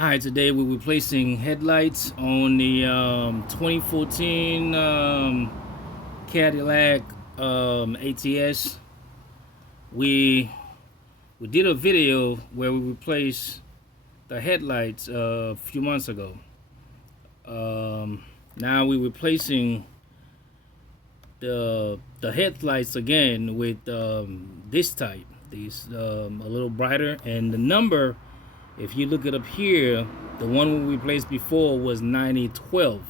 Alright, today we're replacing headlights on the 2014 Cadillac Ats. We did a video where we replaced the headlights a few months ago. Now we're replacing the headlights again with this type. These a little brighter, and the number, if you look it up here, the one we replaced before was 9012,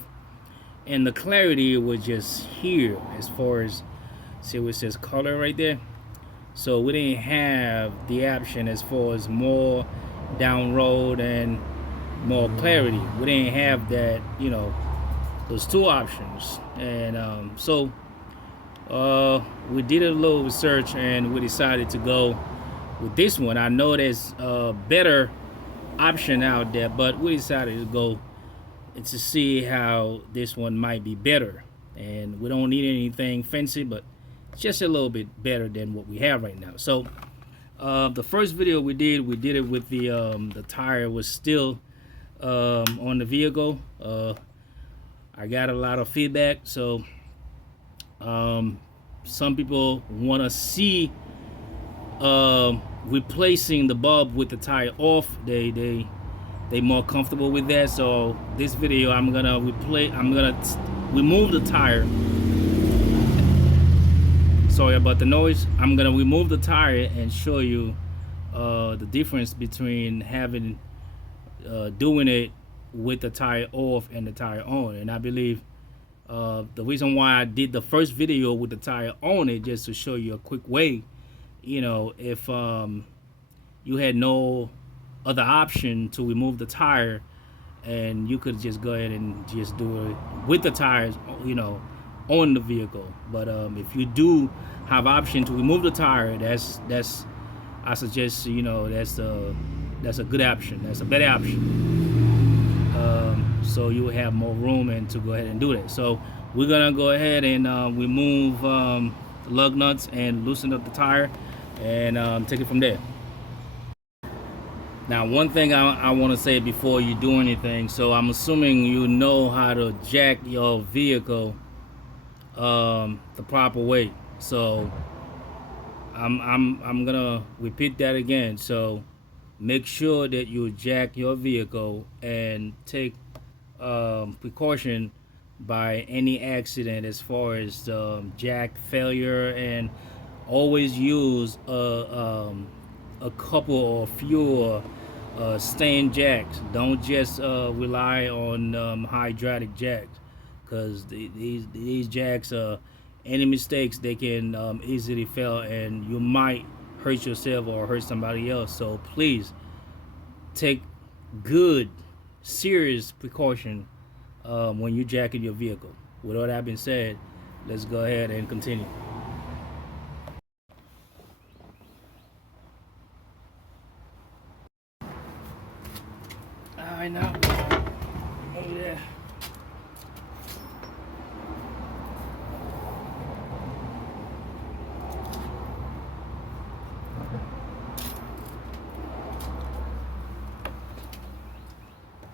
and the clarity was just here as far as, see what it says color right there. So we didn't have the option as far as more down road and more clarity. We didn't have that, those two options. And so we did a little research and we decided to go with this one. I know there's a better option out there, but we decided to go and to see how this one might be better. And we don't need anything fancy, but it's just a little bit better than what we have right now. So the first video we did it with the tire was still on the vehicle. I got a lot of feedback, so some people want to see replacing the bulb with the tire off. They more comfortable with that. So this video I'm gonna remove the tire. Sorry about the noise. I'm gonna remove the tire and show you the difference between having doing it with the tire off and the tire on. And I believe the reason why I did the first video with the tire on it, just to show you a quick way, if you had no other option to remove the tire, and you could just go ahead and just do it with the tires, on the vehicle. But if you do have option to remove the tire, that's I suggest, that's a good option. That's a better option. So you will have more room and to go ahead and do that. So we're gonna go ahead and remove the lug nuts and loosen up the tire and take it from there. Now, one thing I want to say before you do anything, so I'm assuming you know how to jack your vehicle the proper way. So I'm gonna repeat that again. So make sure that you jack your vehicle and take precaution by any accident as far as jack failure, and always use a couple or fewer stand jacks. Don't just rely on hydraulic jacks, because these jacks, any mistakes, they can easily fail, and you might hurt yourself or hurt somebody else. So please take good, serious precaution when you're jacking your vehicle. With all that being said, let's go ahead and continue. All right, now over there.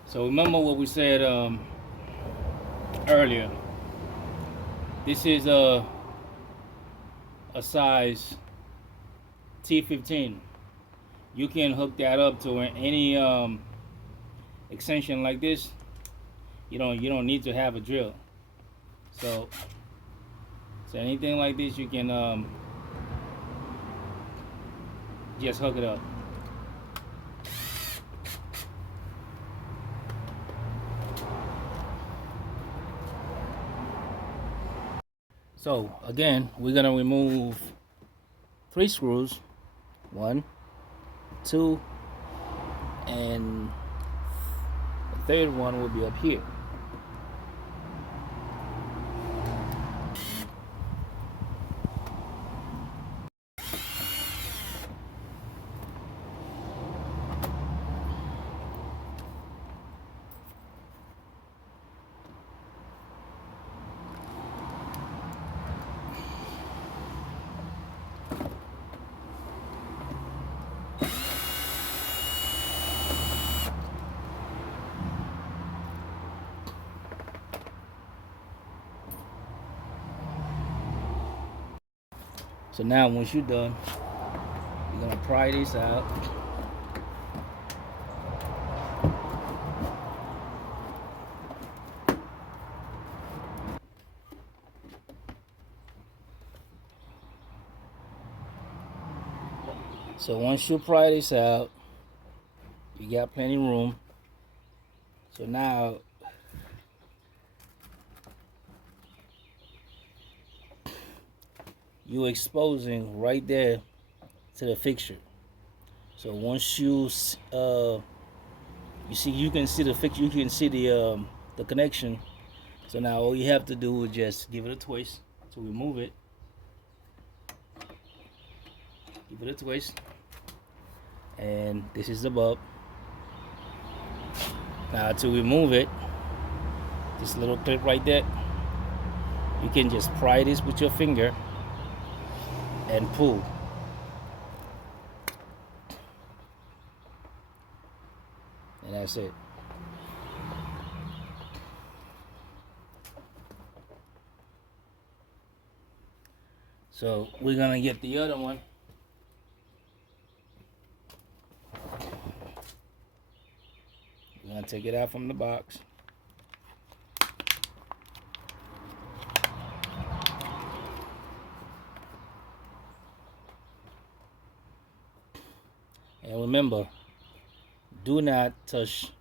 So remember what we said earlier. This is a size T15. You can hook that up to any extension like this. You don't need to have a drill. So anything like this, you can just hook it up. So again, we're gonna remove 3 screws, 1, 2, and the third one will be up here. So now once you're done, you're gonna pry this out. So once you pry this out, you got plenty of room. So now you're exposing right there to the fixture. So once you see, you can see the fixture, you can see the connection. So now all you have to do is just give it a twist to remove it. Give it a twist, and this is the bulb. Now to remove it, this little clip right there, you can just pry this with your finger and pull. And that's it. So we're gonna get the other one. We're gonna take it out from the box. And remember, do not touch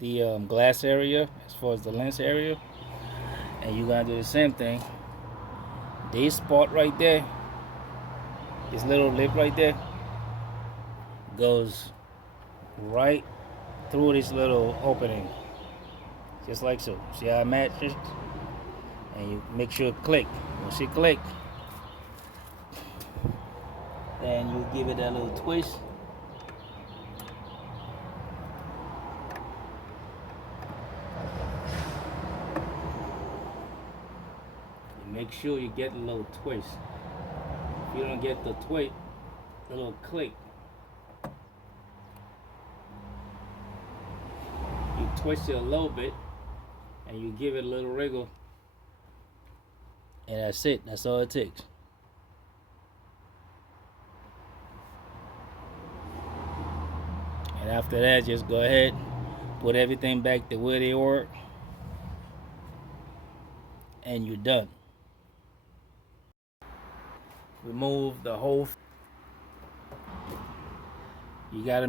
the glass area as far as the lens area. And you're gonna do the same thing. This part right there, this little lip right there, goes right through this little opening, just like so. See how it matches? And you make sure it click. Once it click, then you give it that little twist. You make sure you get a little twist. If you don't get the twist, the little click, you twist it a little bit and you give it a little wriggle, and that's it. That's all it takes. And after that, just go ahead, put everything back the way they were, and you're done. Remove the whole. You gotta